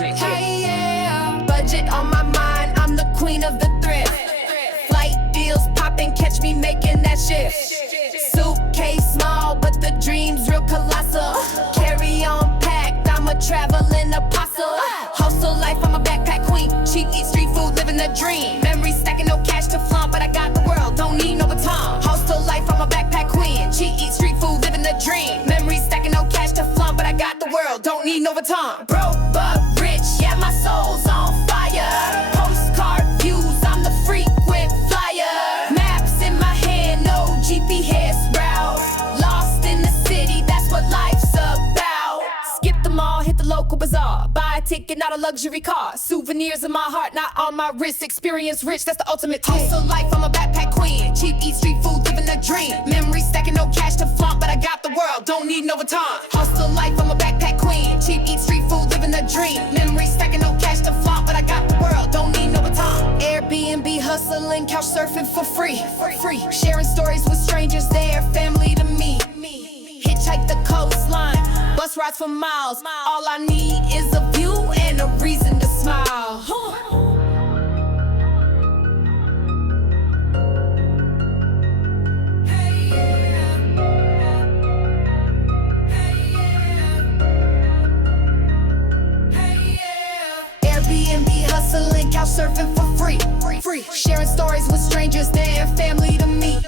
budget. Hey, yeah. Budget on my mind, I'm the queen of the thrift. Flight deals poppin', catch me making that shift. Suitcase small, but the dream's real colossal. Carry on packed, I'm a traveling apostle. Hustle life, I'm a backpack queen. Cheap, eat street food, living the dream. Memories stacking, no cash to flaunt, but I got the world, don't need no baton. Hustle life, I'm a backpack queen. Cheap, eat street food, living the dream. Memories stacking, no cash to flaunt, but I got the world, don't need no baton. Broke but rich, yeah, my soul's on fire. Postcard views, I'm the frequent flyer. Maps in my hand, no GPS route. Lost in the city, that's what life's about. Skip the mall, hit the local bazaar. Buy a ticket, not a luxury car. Souvenirs in my heart, not on my wrist. Experience rich, that's the ultimate taste. Hustle life, I'm a backpack queen. Cheap, eat street food, living the dream. Memories stacking, no cash to flaunt, but I got the world, don't need no baton. Hustle life, I'm a backpack queen. Cheap, eat street food, living the dream. Memories stacking, no cash to flaunt, but I got the world, don't need no baton. Airbnb hustling, couch surfing for free. Sharing stories with strangers, they're family to me. Hitchhike the coastline, bus rides for miles. All I need is a view and a reason to smile. Airbnb hustling, couch surfing for free. Sharing stories with strangers, they're family to me.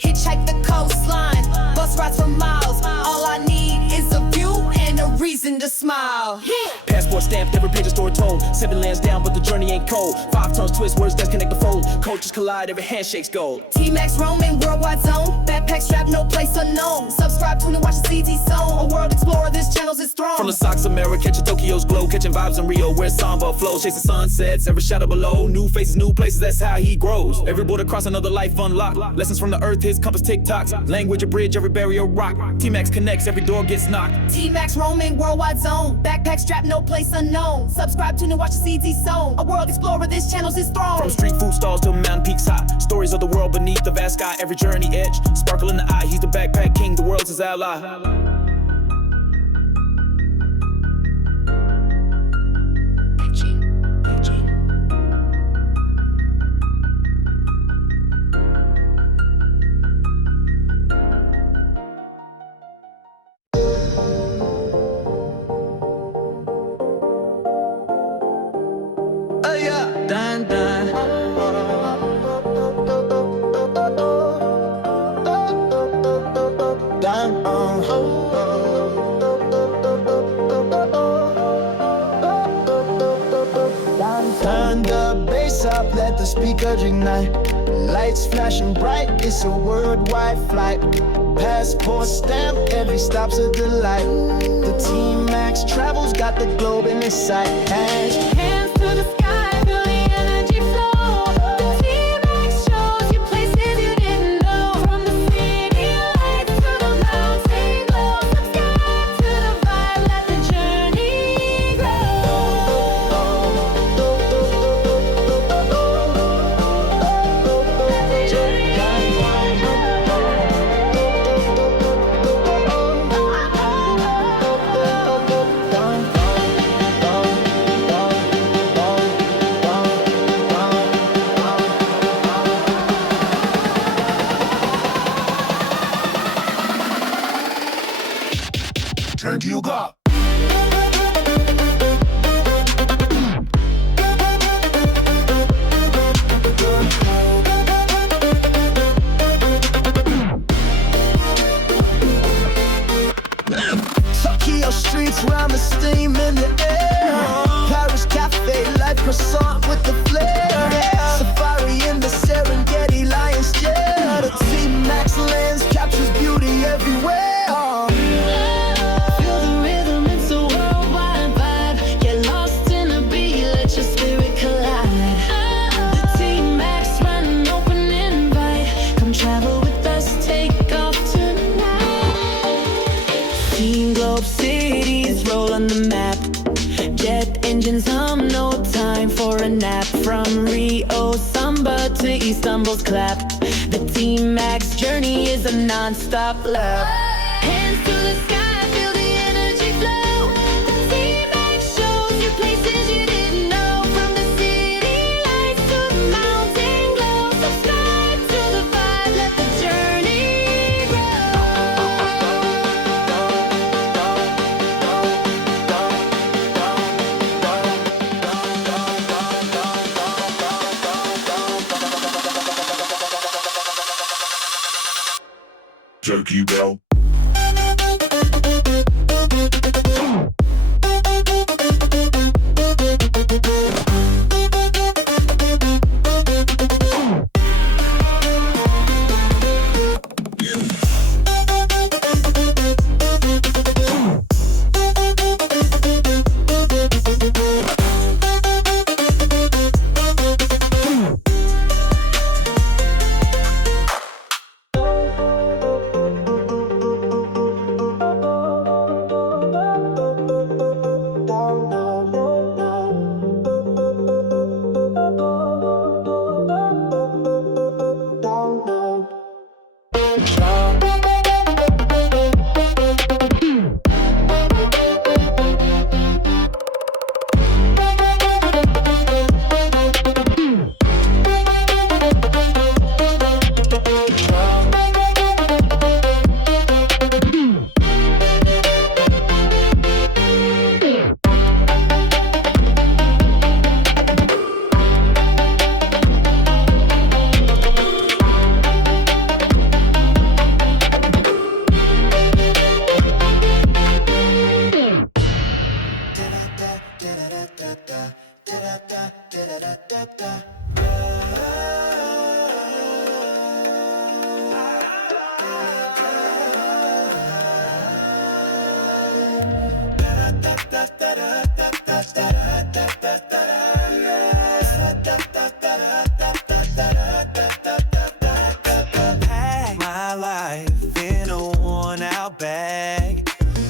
Hitchhike the coastline, bus rides for miles. All I need is a view and a reason to smile. Passport stamped, every page a story told. 7 lands down, but the journey ain't cold. 5 turns, twist, words that connect the fold. Cultures collide, every handshake's gold. TMax roaming, worldwide zone. Backpack strap, no place unknown. Subscribe, tune and watch the CZ zone. A world explorer, this channel's its throne. From the socks of America, catching Tokyo's glow. Catching vibes in Rio, where samba flows. Chasing sunsets, every shadow below. New faces, new places, that's how he grows. Every border cross, another life unlocked. Lessons from the earth, his compass tick-tocks. Language, a bridge, every barrier rock. TMax connects, every door gets knocked. TMax roaming, worldwide zone. Backpack strap, no place unknown. Subscribe, tune and watch the CZ zone. A world explorer, this channel's its throne. From street food stalls to mountain peaks high. Stories of the world beneath the vast sky. Every journey edge, sparkle in the eye. He's the backpack king, the world's his ally. Turn the bass up, let the speakers ignite. Lights flashing bright, it's a worldwide flight. Passport stamp, every stop's a delight. The TMax travels, got the globe in its sight. Hands to the sky, feel the energy flow. The TMax shows you places you didn't know. From the city lights to the mountain glow. Subscribe to the vibe, let the journey Turn you got. Tokyo streets, round the steam in the air. Paris cafe, light croissant with the flair. Safari in the Serengeti, lion's share. The TMax lens captures beauty everywhere. Feel the rhythm, it's a worldwide vibe. Get lost in the beat, let your spirit collide. The TMax run, open invite. Come travel with us, take off tonight. Team Globe cities roll on the map. Jet engines hum, no time for a nap. From Rio Samba to Istanbul's clap. The TMax journey is a non-stop lap. Hands to the sky, feel the energy flow. The TMax shows you places Turkey Bell. Pack my life in a worn-out bag,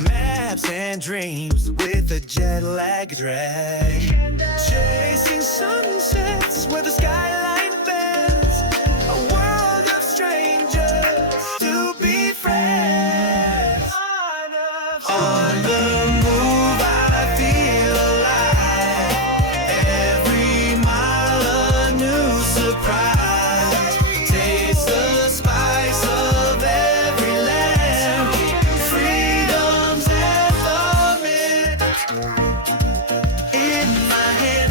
maps and dreams with a jet lag drag, chasing sunsets where the skyline bends, a world of strangers to be friends. On the move I feel alive, every mile a new surprise, taste the spice of every land, freedom's anthem in my hand.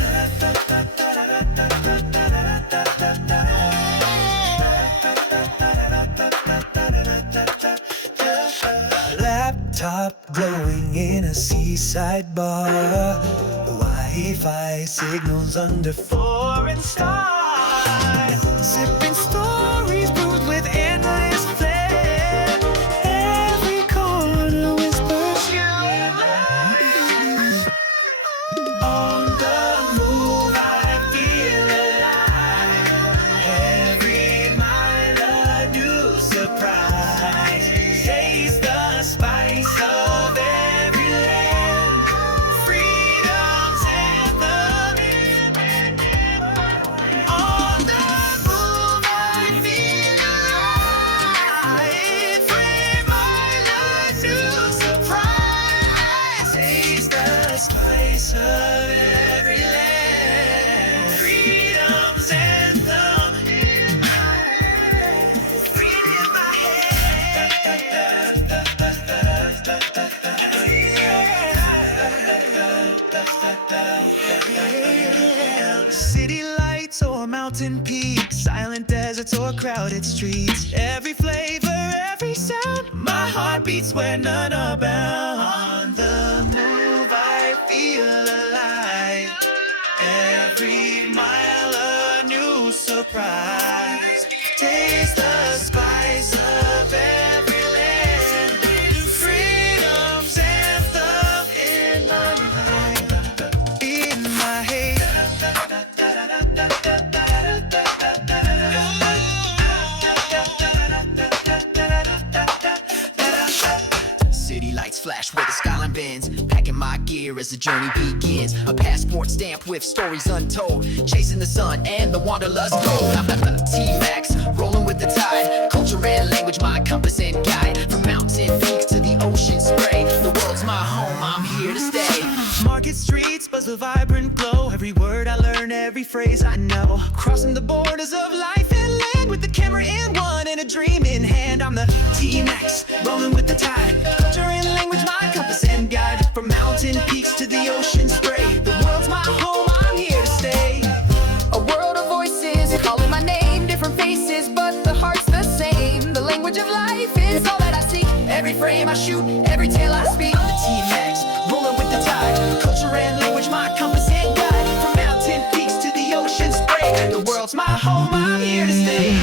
Laptop glowing in a seaside bar, Wi-Fi signals under foreign stars, sipping stories brewed with endless flair, every corner whispers you. On the move I feel alive, every mile a new surprise, taste the spice of every land, freedom's anthem. On the move I feel alive, every mile a new surprise, taste the spice of every land, freedom's anthem in my head, in my head. City lights or mountain peaks, silent deserts or crowded streets, every flavor, every sound, my heart beats where none are bound. On the move I feel alive, every mile a new surprise, taste the spice of every land, freedom's anthem in my mind, in my head. City lights flash where the skyline bends, packing my gear as the journey begins, a passport stamp with stories untold, chasing the sun and the wanderlust gold. TMax, rolling with the tide, culture and language my compass and guide, from mountain peaks to the ocean spray, the world's my home, I'm here to stay. Market streets buzz with vibrant glow, every word I learn, every phrase I know, crossing the borders of life and land, with the camera in one and a dream in hand. I'm the TMax, rolling with the tide, culture and language my compass and guide, from mountain peaks to the ocean spray, the world's my home, I'm here to stay. A world of voices calling my name, different faces, but the heart's the same. The language of life is all frame I shoot, every tale I speak. I'm the TMax, rolling with the tide. Culture and language, my compass and guide. From mountain peaks to the ocean spray, the world's my home, I'm here to stay.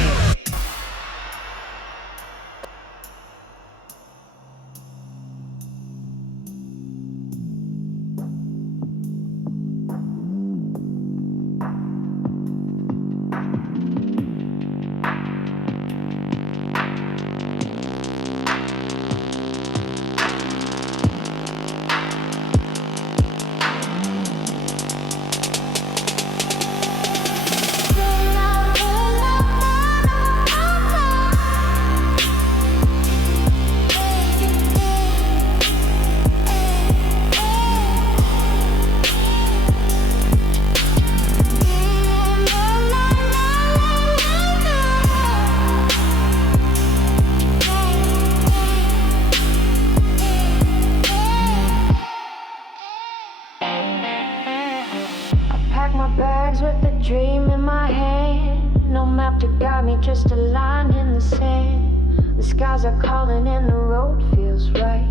With a dream in my hand, no map to guide me, just a line in the sand. The skies are calling and the road feels right,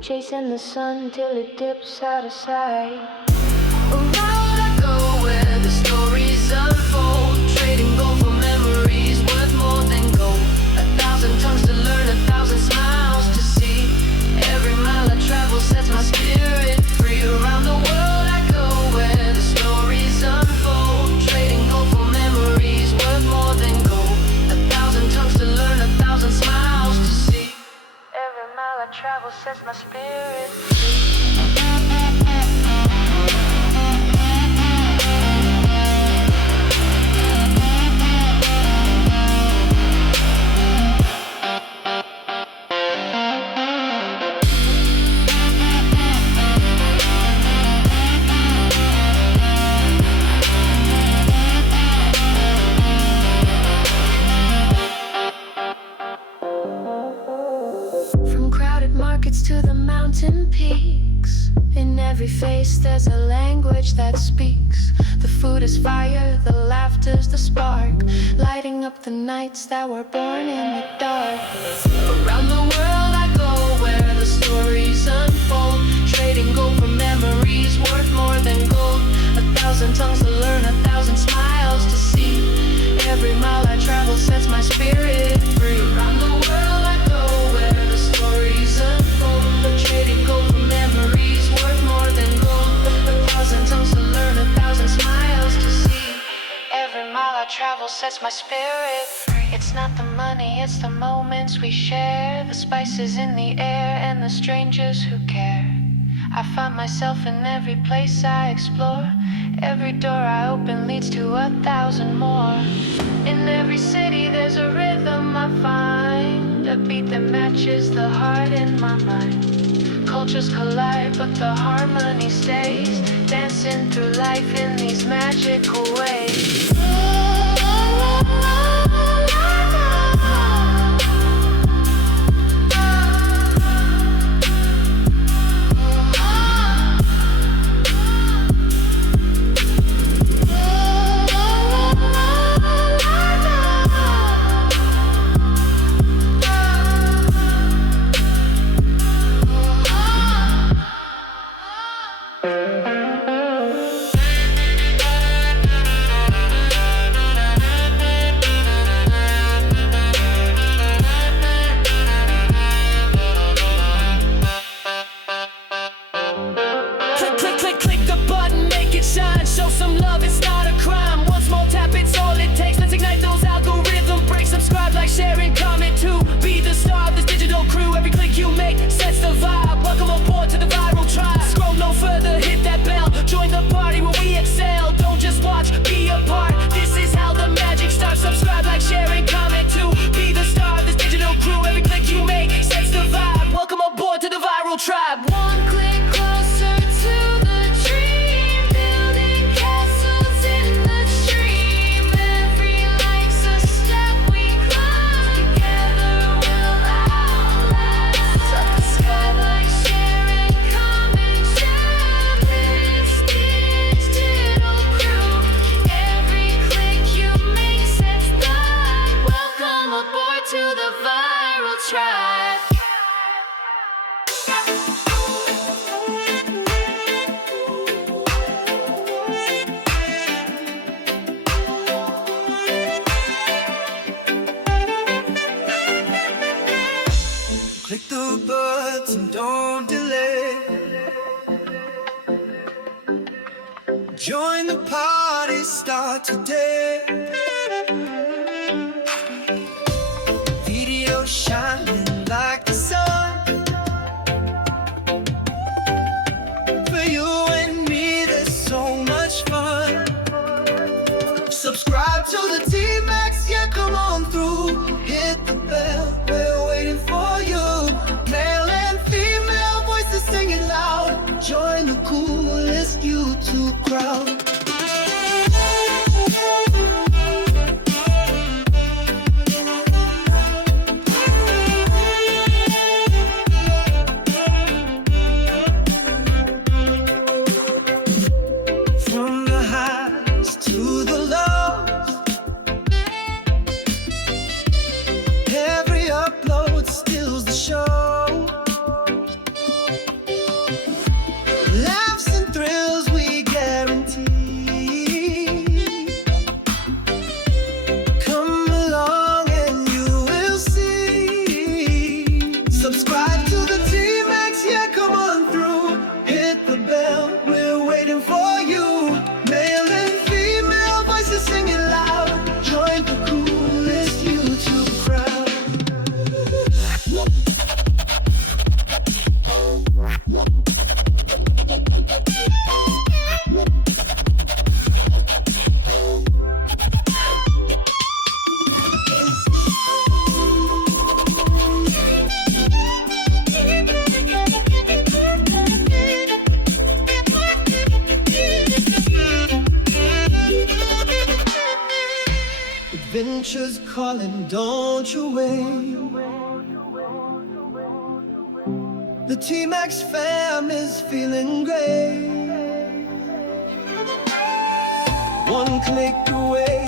chasing the sun till it dips out of sight. Around I go where the stories unfold, trading gold for memories worth more than gold. 1,000 tongues to learn, 1,000 smiles to see. Every mile I travel sets my spirit free. Around the world I go where the stories unfold, trading gold for memories worth more than gold. 1,000 tongues to learn, 1,000 smiles to see. Every mile I travel sets my spirit free. To the mountain peaks, in every face there's a language that speaks. The food is fire, the laughter's the spark, lighting up the nights that were born in the dark. Around the world I go where the stories unfold, trading gold for memories worth more than gold. 1,000 tongues to learn, 1,000 smiles to see. Every mile I travel sets my spirit free. Around the world I go where the stories unfold, trading gold for memories worth more than gold. 1,000 tongues to learn, 1,000 smiles to see. Every mile I travel sets my spirit free. It's not the money, it's the moments we share, the spices in the air and the strangers who care. I find myself in every place I explore. Every door I open leads to 1,000 more. In every city there's a rhythm I find, a beat that matches the heart in my mind. Cultures collide but the harmony stays, dancing through life in these magical ways. Subscribe to the TMax, yeah, come on through. Hit the bell, we're waiting for you. Male and female voices singing loud. Join the coolest YouTube crowd. From the highs to the lows, every upload steals the show. Laughs and thrills we guarantee. Come along and you will see. Subscribe to the TMax, yeah, come on through. Hit the bell, we're waiting for you. Male and female voices singing loud. Join the coolest YouTube crowd. Adventure's calling, don't you wait. The TMax fam is feeling great. One click away,